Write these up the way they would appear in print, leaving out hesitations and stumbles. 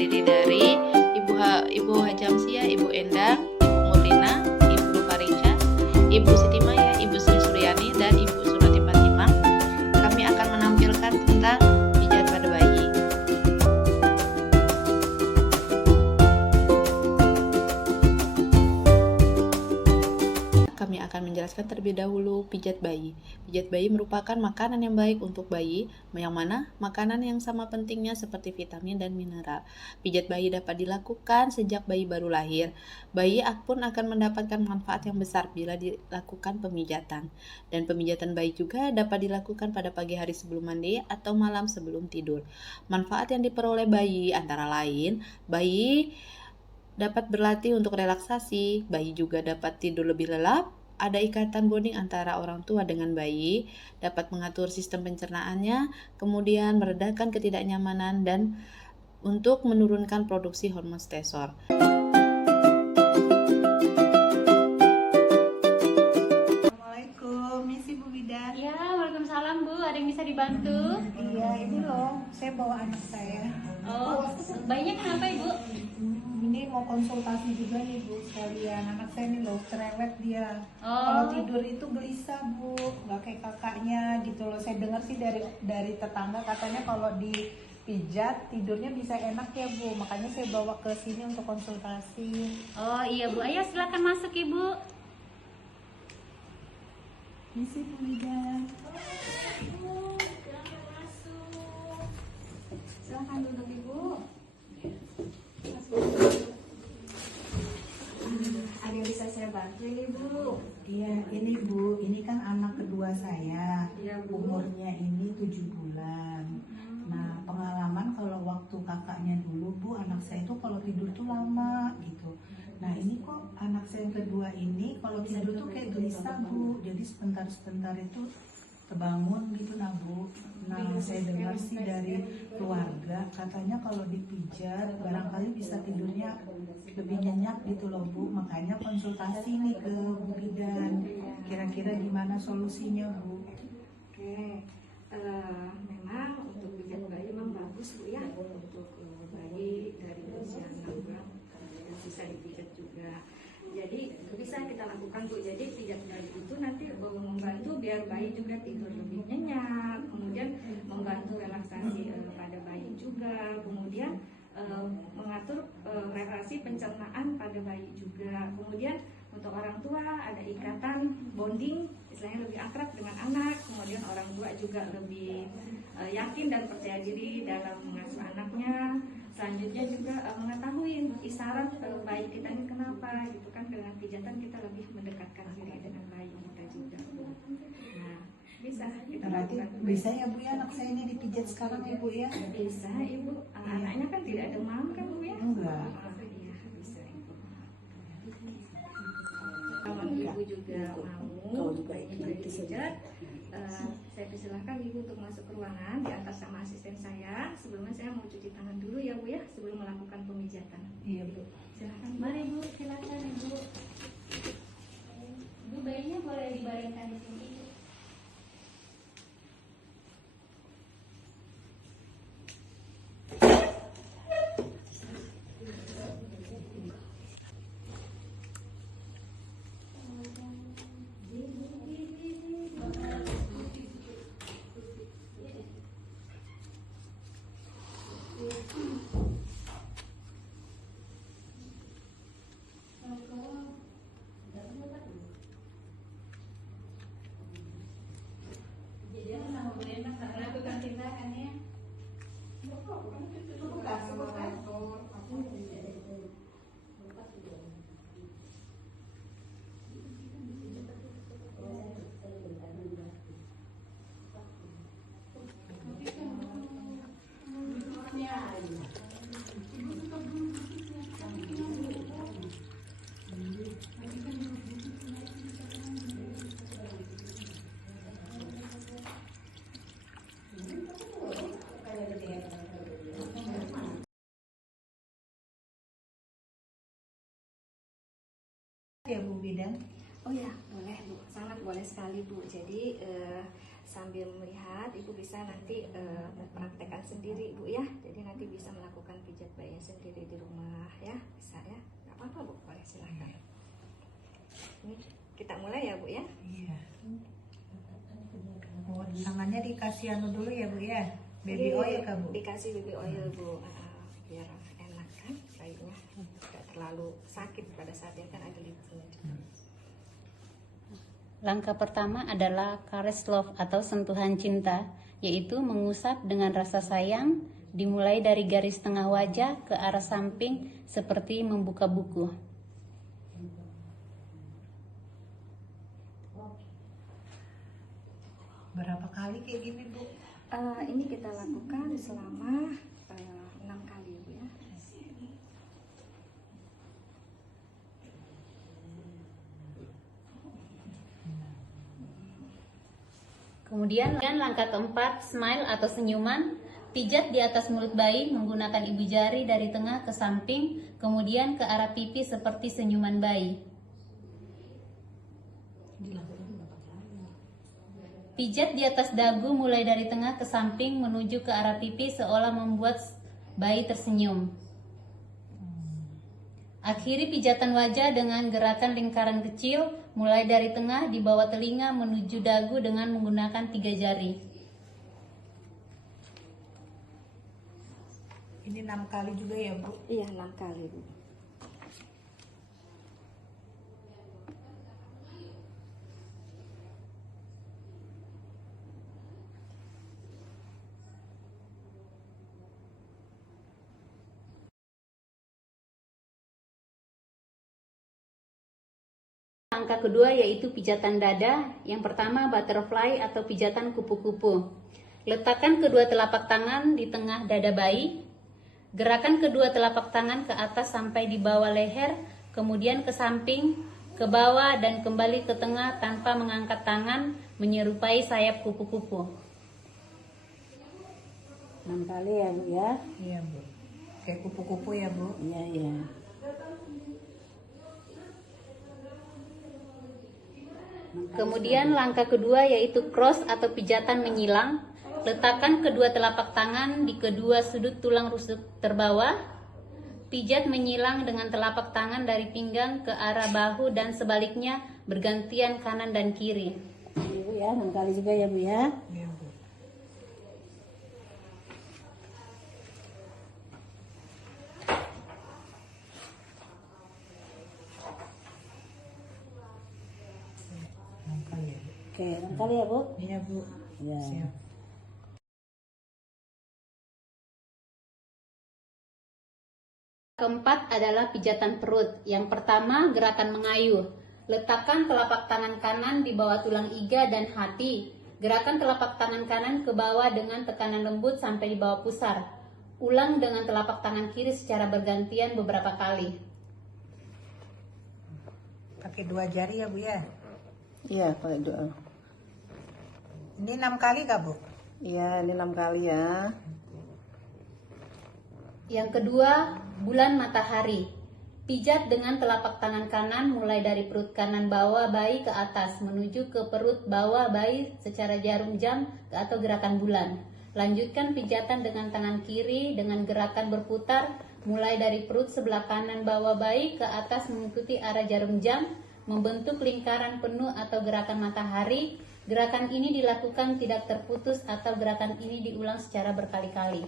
terdiri dari Ibu Hajamsia, Ibu Endang, Ibu Murlina, Ibu Farisha, Ibu Siti Maya, Ibu Sri Suryani, dan Ibu Surati Fatimah. Kami akan menampilkan tentang pijat pada bayi. Kami akan menjelaskan terlebih dahulu pijat bayi. Pijat bayi merupakan makanan yang baik untuk bayi, yang mana makanan yang sama pentingnya seperti vitamin dan mineral. Pijat bayi dapat dilakukan sejak bayi baru lahir. Bayi pun akan mendapatkan manfaat yang besar bila dilakukan pemijatan. Dan pemijatan bayi juga dapat dilakukan pada pagi hari sebelum mandi atau malam sebelum tidur. Manfaat yang diperoleh bayi antara lain, bayi dapat berlatih untuk relaksasi, bayi juga dapat tidur lebih lelap, ada ikatan bonding antara orang tua dengan bayi, dapat mengatur sistem pencernaannya, kemudian meredakan ketidaknyamanan dan untuk menurunkan produksi hormon stresor. Assalamualaikum, Misi Bu Bidan. Ya, waalaikumsalam Bu. Ada yang bisa dibantu? Iya, ini loh, saya bawa anak saya. Oh, bayinya kenapa Ibu? Ini mau konsultasi juga nih Bu sekalian. Anak saya nih loh, cerewet dia. Oh. Kalau tidur itu gelisah Bu, nggak kayak kakaknya gitu loh. Saya dengar sih dari tetangga katanya kalau dipijat tidurnya bisa enak ya Bu. Makanya saya bawa ke sini untuk konsultasi. Oh iya Bu, ayo silakan masuk Ibu. Misi Bu Bidan. Silakan duduk Ibu. Ada yang bisa saya bantu ini Bu? Iya, ini Bu, ini kan anak kedua saya. Iya, Bu. Umurnya ini 7 bulan. Nah, pengalaman kalau waktu kakaknya dulu Bu, anak saya itu kalau tidur tuh lama gitu. Nah, ini kok anak saya yang kedua ini kalau tidur tuh kayak gelisah Bu. Jadi sebentar-sebentar itu terbangun gitu nah Bu. Nah, saya dengar sih dari keluarga katanya kalau dipijat barangkali bisa tidurnya lebih nyenyak gitu loh Bu. Makanya konsultasi nih ke Bu Bidan. Kira-kira gimana solusinya Bu? Oke, memang untuk pijat bayi memang bagus Bu ya, untuk bayi dari usia 6 bulan bisa dipijat juga. Jadi bisa kita lakukan Bu. Jadi pijat bayi itu nanti membantu biar bayi juga tidur lebih nyenyak, kemudian membantu relaksasi pada bayi juga, kemudian mengatur relasi pencernaan pada bayi juga. Kemudian untuk orang tua ada ikatan bonding, istilahnya lebih akrab dengan anak. Kemudian orang tua juga lebih yakin dan percaya diri dalam mengasuh anaknya. Selanjutnya juga mengetahui isyarat bayi kita ini kenapa gitu kan. Dengan pijatan kita lebih mendekatkan diri dengan bayi kita juga. Nah, bisa kita Berarti lakukan. bisa ya Bu ya anak saya ini dipijat sekarang ya Bu ya? Bisa Ibu. Anaknya kan tidak demam kan Bu ya? Enggak. Iya, bisa Ibu. Kalau Ibu juga mau bayinya dipijat, saya persilahkan Ibu untuk masuk ke ruangan diantar sama asisten saya. Sebelumnya saya mau cuci tangan dulu ya Bu ya, sebelum melakukan pemijatan. Iya Bu. Silahkan. Mari Bu, silakan Ibu. Bu, bayinya boleh dibaringkan di sini. Lakukan tindakannya. Ya Bu Bidan. Oh ya, boleh Bu, sangat boleh sekali Bu. Jadi sambil melihat Ibu bisa nanti mempraktekkan sendiri Bu ya. Jadi nanti bisa melakukan pijat bayi sendiri. silakan. Ini kita mulai ya Bu ya. Iya. Oh, tangannya dikasih anu dulu ya Bu ya. Baby Jadi, oil Kak Bu. Dikasih baby oil Bu. Biar enak kan bayinya, tidak terlalu sakit pada saat ini kan ada licin. Langkah pertama adalah caress love atau sentuhan cinta, yaitu mengusap dengan rasa sayang, dimulai dari garis tengah wajah ke arah samping seperti membuka buku. Berapa kali kayak gini Bu? Ini kita lakukan selama 6 kali Bu ya. Kemudian langkah keempat, smile atau senyuman. Pijat di atas mulut bayi menggunakan ibu jari dari tengah ke samping, kemudian ke arah pipi seperti senyuman bayi. Pijat di atas dagu mulai dari tengah ke samping menuju ke arah pipi seolah membuat bayi tersenyum. Akhiri pijatan wajah dengan gerakan lingkaran kecil mulai dari tengah di bawah telinga menuju dagu dengan menggunakan 3 jari. Ini 6 kali juga ya Bu? Iya 6 kali Bu. Langkah kedua yaitu pijatan dada. Yang pertama butterfly atau pijatan kupu-kupu. Letakkan kedua telapak tangan di tengah dada bayi. Gerakan kedua telapak tangan ke atas sampai di bawah leher, kemudian ke samping, ke bawah dan kembali ke tengah tanpa mengangkat tangan, menyerupai sayap kupu-kupu. 6 kali ya Bu ya. Iya Bu. Kayak kupu-kupu ya Bu? Iya iya. Kemudian langkah kedua yaitu cross atau pijatan menyilang. Letakkan kedua telapak tangan di kedua sudut tulang rusuk terbawah. Pijat menyilang dengan telapak tangan dari pinggang ke arah bahu dan sebaliknya bergantian kanan dan kiri. Ini Bu ya, 6 kali juga ya Bu ya. Iya Bu. Oke, 6 kali ya Bu. Iya Bu. Iya. Siap. Keempat adalah pijatan perut. Yang pertama, gerakan mengayuh. Letakkan telapak tangan kanan di bawah tulang iga dan hati. Gerakan telapak tangan kanan ke bawah dengan tekanan lembut sampai di bawah pusar. Ulang dengan telapak tangan kiri secara bergantian beberapa kali. Pakai 2 jari ya Bu ya? Iya, pakai doa. Ini 6 kali Kak Bu? Iya, ini 6 kali ya. Yang kedua, bulan matahari. Pijat dengan telapak tangan kanan mulai dari perut kanan bawah bayi ke atas menuju ke perut bawah bayi secara jarum jam atau gerakan bulan. Lanjutkan pijatan dengan tangan kiri dengan gerakan berputar mulai dari perut sebelah kanan bawah bayi ke atas mengikuti arah jarum jam, membentuk lingkaran penuh atau gerakan matahari. Gerakan ini dilakukan tidak terputus atau gerakan ini diulang secara berkali-kali.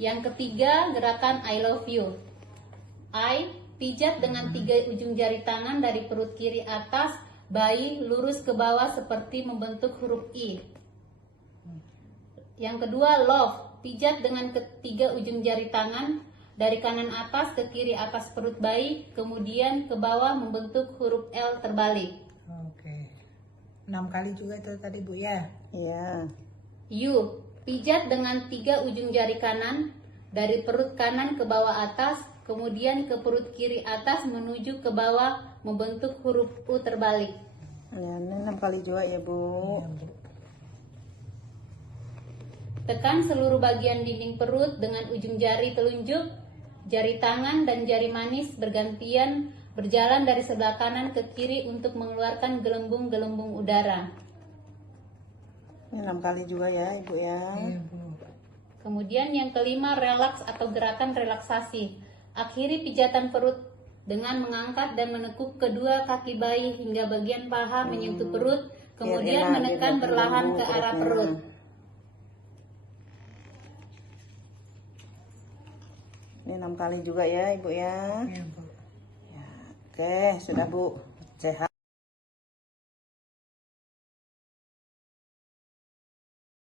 Yang ketiga, gerakan I love you. I, pijat dengan 3 ujung jari tangan dari perut kiri atas, bayi lurus ke bawah seperti membentuk huruf I. Yang kedua, love, pijat dengan 3 ujung jari tangan dari kanan atas ke kiri atas perut bayi, kemudian ke bawah membentuk huruf L terbalik. Oke. 6 kali juga itu tadi Bu ya? Iya. U, pijat dengan 3 ujung jari kanan dari perut kanan ke bawah atas, kemudian ke perut kiri atas menuju ke bawah membentuk huruf U terbalik. Ya, ini 6 kali juga ya Bu. Iya Bu. Tekan seluruh bagian dinding perut dengan ujung jari telunjuk, jari tangan dan jari manis bergantian berjalan dari sebelah kanan ke kiri untuk mengeluarkan gelembung-gelembung udara. Ini 6 kali juga ya Ibu ya. Iya Bu. Kemudian yang kelima, relaks atau gerakan relaksasi. Akhiri pijatan perut dengan mengangkat dan menekuk kedua kaki bayi hingga bagian paha menyentuh perut, kemudian enak, menekan biar perlahan bertumbuh ke arah perutnya. perut. Ini 6 kali juga ya Ibu ya. Ya, Bu. Ya, oke, sudah Bu. Sehat.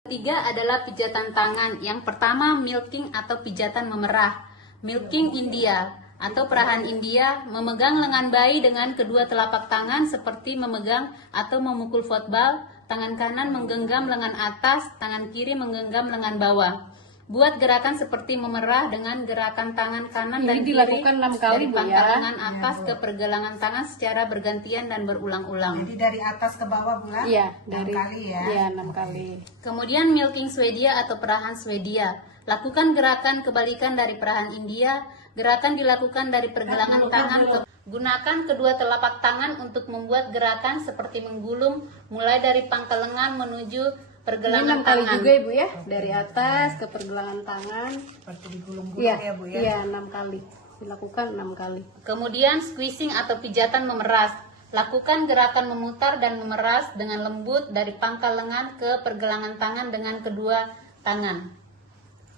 Ketiga adalah pijatan tangan. Yang pertama milking atau pijatan memerah. Milking India atau perahan India, memegang lengan bayi dengan kedua telapak tangan seperti memegang atau memukul football. Tangan kanan menggenggam lengan atas, tangan kiri menggenggam lengan bawah. Buat gerakan seperti memerah dengan gerakan tangan kanan dan Ini kiri dilakukan 6 kali, dari Bu, pangkal ya. lengan atas ke pergelangan tangan secara bergantian dan berulang-ulang. Jadi dari atas ke bawah bulan? Iya, 6 dari kali ya. Iya, 6 kali. Kemudian milking Swedia atau perahan Swedia. Lakukan gerakan kebalikan dari perahan India. Gerakan dilakukan dari pergelangan tangan ke gunakan kedua telapak tangan untuk membuat gerakan seperti menggulung mulai dari pangkal lengan menuju Ini pergelangan 6 kali tangan. juga Ibu ya, dari atas ke pergelangan tangan. Seperti digulung-gulung Iya, ya Bu ya. iya 6 kali. Dilakukan 6 kali. Kemudian squeezing atau pijatan memeras. Lakukan gerakan memutar dan memeras dengan lembut dari pangkal lengan ke pergelangan tangan dengan kedua tangan.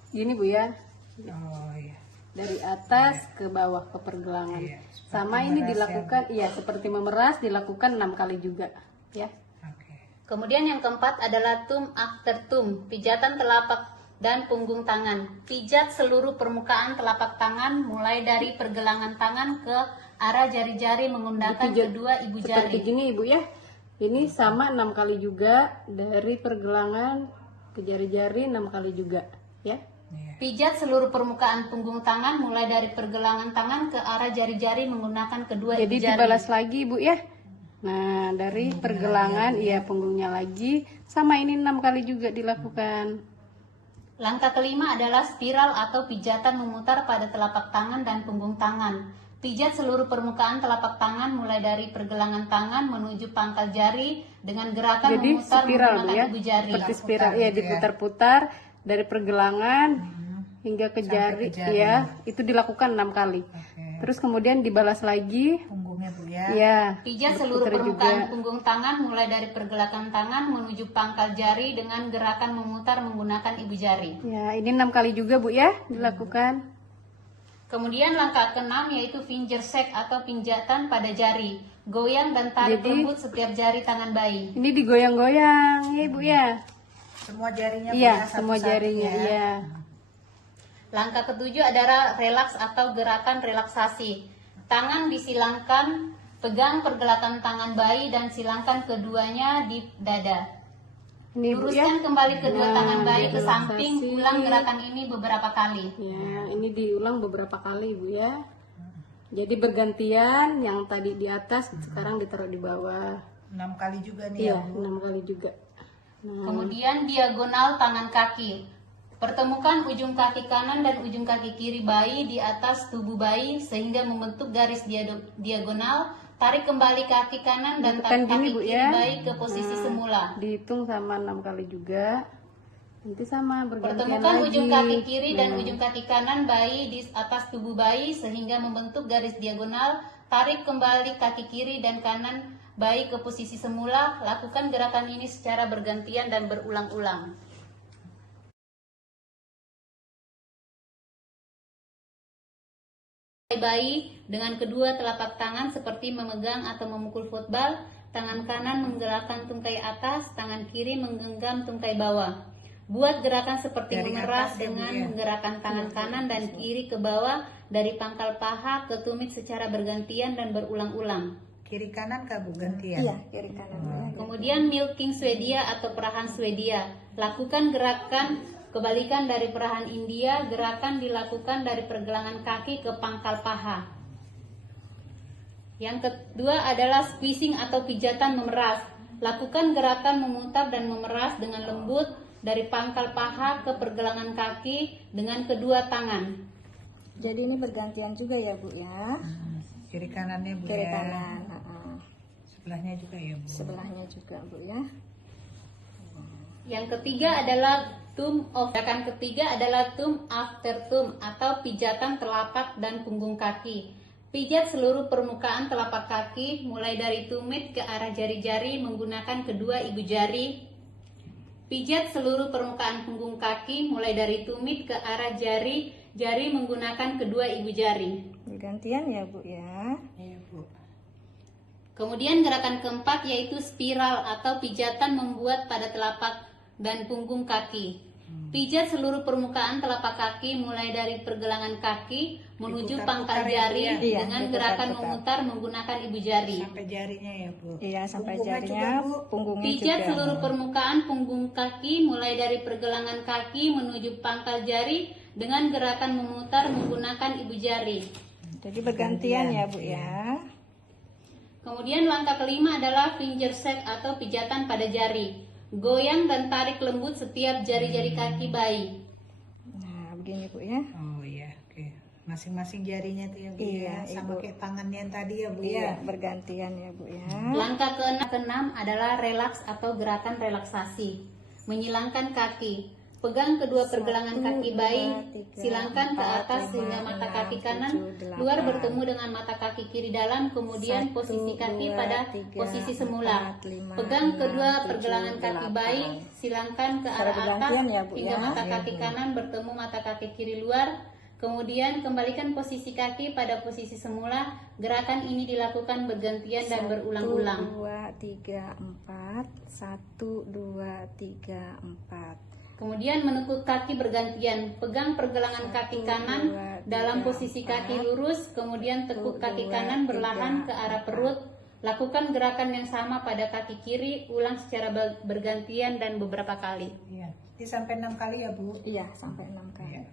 Gini Bu ya, Oh iya. dari atas ke bawah ke pergelangan. Iya, Sama ini dilakukan, iya seperti memeras dilakukan 6 kali juga ya. Oke. Kemudian yang keempat adalah thumb after thumb, pijatan telapak dan punggung tangan. Pijat seluruh permukaan telapak tangan mulai dari pergelangan tangan ke arah jari-jari menggunakan Dipijat kedua ibu Seperti jari. gini Ibu ya. Ini sama 6 kali juga, dari pergelangan ke jari-jari 6 kali juga ya. Pijat seluruh permukaan punggung tangan mulai dari pergelangan tangan ke arah jari-jari menggunakan kedua Jadi ibu jari. dibalas lagi Ibu ya. Nah, dari pergelangan iya punggungnya lagi, sama ini 6 kali juga dilakukan. Langkah kelima adalah spiral atau pijatan memutar pada telapak tangan dan punggung tangan. Pijat seluruh permukaan telapak tangan mulai dari pergelangan tangan menuju pangkal jari dengan gerakan Jadi memutar spiral Bu menggunakan ya. ibu jari. Seperti spiral Diputar ya, gitu ya. diputar-putar dari pergelangan hingga ke Sampai jari, ke jari. ya. Itu dilakukan 6 kali. Oke. Terus kemudian dibalas lagi. Punggungnya Bu ya. Ya. Pijat seluruh berputar permukaan juga. punggung tangan mulai dari pergelangan tangan menuju pangkal jari dengan gerakan memutar menggunakan ibu jari. Ya, ini 6 kali juga Bu ya dilakukan. Kemudian langkah keenam yaitu finger shake atau pinjatan pada jari. Goyang dan tarik Jadi- lembut setiap jari tangan bayi. Ini digoyang-goyang ya Ibu ya. Semua jarinya Bu Iya, ya, semua satu-satu jarinya ya. iya. Langkah ketujuh adalah relaks atau gerakan relaksasi. Tangan disilangkan, pegang pergelangan tangan bayi dan silangkan keduanya di dada. Ini Bu ya. Luruskan kembali kedua Nah, tangan bayi ke relaksasi. samping, ulang gerakan ini beberapa kali. Ya, ini diulang beberapa kali Bu ya. Jadi bergantian, yang tadi di atas sekarang ditaruh di bawah. 6 kali juga nih Iya, ya Bu. 6 kali juga. Nah, Kemudian diagonal tangan kaki. Pertemukan ujung kaki kanan dan ujung kaki kiri bayi di atas tubuh bayi sehingga membentuk garis diagonal. Tarik kembali kaki kanan dan Tekan tarik gini, kaki Bu, kiri ya. bayi ke posisi Nah, semula. dihitung sama 6 kali juga. Nanti sama bergantian Pertemukan lagi. ujung kaki kiri dan Nah, ujung kaki kanan bayi di atas tubuh bayi sehingga membentuk garis diagonal. Tarik kembali kaki kiri dan kanan bayi ke posisi semula. Lakukan gerakan ini secara bergantian dan berulang-ulang. Bayi dengan kedua telapak tangan seperti memegang atau memukul football. Tangan kanan menggerakkan tungkai atas, tangan kiri menggenggam tungkai bawah. Buat gerakan seperti Dari memeras atas ya, Bu, dengan ya. menggerakkan tangan kanan dan kiri ke bawah dari pangkal paha ke tumit secara bergantian dan berulang-ulang. Kiri kanan Kak Bu gantian? Iya, kiri kanan Bu ya. Kemudian milking Swedia atau perahan Swedia. Lakukan gerakan kebalikan dari perahan India. Gerakan dilakukan dari pergelangan kaki ke pangkal paha. Yang kedua adalah squeezing atau pijatan memeras. Lakukan gerakan memutar dan memeras dengan lembut dari pangkal paha ke pergelangan kaki dengan kedua tangan. Jadi ini bergantian juga ya Bu ya. Kiri kanannya Bu Kiri ya. kanan. Sebelahnya juga ya Bu. Sebelahnya juga Bu ya. Yang ketiga adalah Thumb of. Gerakan ketiga adalah thumb after thumb atau pijatan telapak dan punggung kaki. Pijat seluruh permukaan telapak kaki mulai dari tumit ke arah jari-jari menggunakan kedua ibu jari. Pijat seluruh permukaan punggung kaki mulai dari tumit ke arah jari-jari menggunakan kedua ibu jari. Bergantian ya Bu ya. Iya Bu. Kemudian gerakan keempat yaitu spiral atau pijatan membuat pada telapak dan punggung kaki. Pijat seluruh permukaan telapak kaki mulai dari pergelangan kaki menuju pangkal Diputar-putar ya, jari Bu, ya? Iya, dengan diputar-putar. gerakan memutar menggunakan ibu jari. Sampai jarinya ya Bu. Iya, sampai Punggungnya jarinya, juga, Bu. punggungnya Pijat juga. seluruh permukaan punggung kaki mulai dari pergelangan kaki menuju pangkal jari dengan gerakan memutar menggunakan ibu jari. Jadi bergantian ya Bu ya. Kemudian langkah kelima adalah finger shake atau pijatan pada jari. Goyang dan tarik lembut setiap jari-jari kaki bayi. Nah, begini Bu ya. Oh iya, oke. Masing-masing jarinya tuh ya Bu Iya, ya. Sama Ibu. kayak tangannya yang tadi ya Bu Iya, ya. bergantian ya Bu ya. Langkah keenam adalah relaks atau gerakan relaksasi. Menyilangkan kaki. Pegang kedua pergelangan kaki bayi, silangkan ke atas sehingga mata kaki kanan luar bertemu dengan mata kaki kiri dalam, kemudian posisi kaki pada posisi semula. Pegang kedua pergelangan kaki bayi, silangkan ke arah atas hingga mata kaki kanan bertemu mata kaki kiri luar. Kemudian kembalikan posisi kaki pada posisi semula. Gerakan ini dilakukan bergantian dan berulang-ulang. 1, 2, 3, 4. 1, 2, 3, 4. Kemudian menekuk kaki bergantian. Pegang pergelangan kaki kanan dalam posisi kaki lurus, kemudian tekuk kaki kanan berlahan ke arah perut. Lakukan gerakan yang sama pada kaki kiri, ulang secara bergantian dan beberapa kali. Iya. Ini sampai 6 kali ya Bu. Iya, sampai 6 kali. Iya.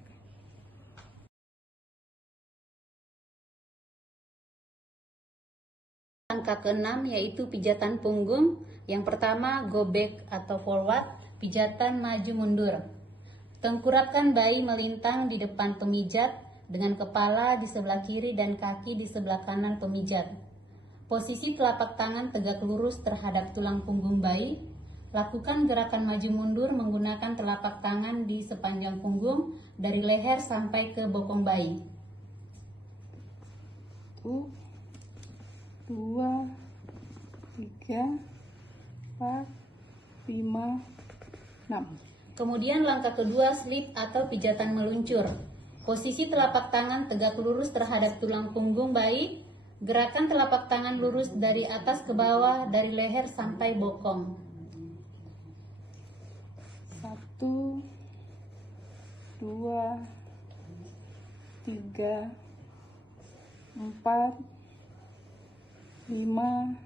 Langkah keenam yaitu pijatan punggung. Yang pertama, go back atau forward, pijatan maju mundur. Tengkurapkan bayi melintang di depan pemijat dengan kepala di sebelah kiri dan kaki di sebelah kanan pemijat. Posisi telapak tangan tegak lurus terhadap tulang punggung bayi. Lakukan gerakan maju mundur menggunakan telapak tangan di sepanjang punggung dari leher sampai ke bokong bayi. 1, 2, 3, 4, 5, 6. Kemudian langkah kedua, slip atau pijatan meluncur. Posisi telapak tangan tegak lurus terhadap tulang punggung bayi. Gerakan telapak tangan lurus dari atas ke bawah, dari leher sampai bokong. 1, 2, 3, 4, 5.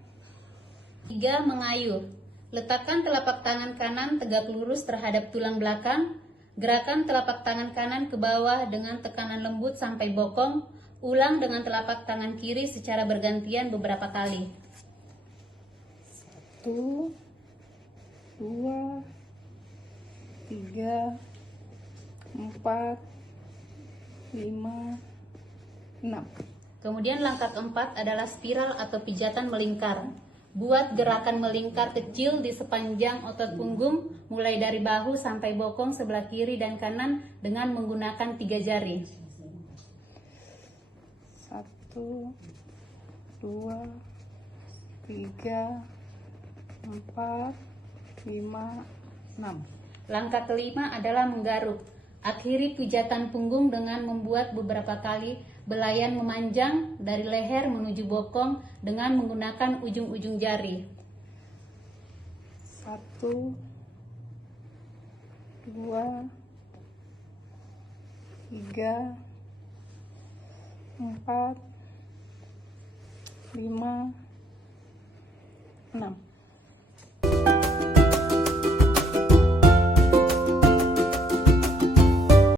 3. Mengayuh. Letakkan telapak tangan kanan tegak lurus terhadap tulang belakang. Gerakan telapak tangan kanan ke bawah dengan tekanan lembut sampai bokong. Ulang dengan telapak tangan kiri secara bergantian beberapa kali. 1, 2, 3, 4, 5, 6. Kemudian langkah keempat adalah spiral atau pijatan melingkar. Buat gerakan melingkar kecil di sepanjang otot punggung mulai dari bahu sampai bokong sebelah kiri dan kanan dengan menggunakan 3 jari. 1, 2, 3, 4, 5, 6. Langkah kelima adalah menggaruk. Akhiri pijatan punggung dengan membuat beberapa kali belayan memanjang dari leher menuju bokong dengan menggunakan ujung-ujung jari. 1, 2, 3, 4, 5, 6.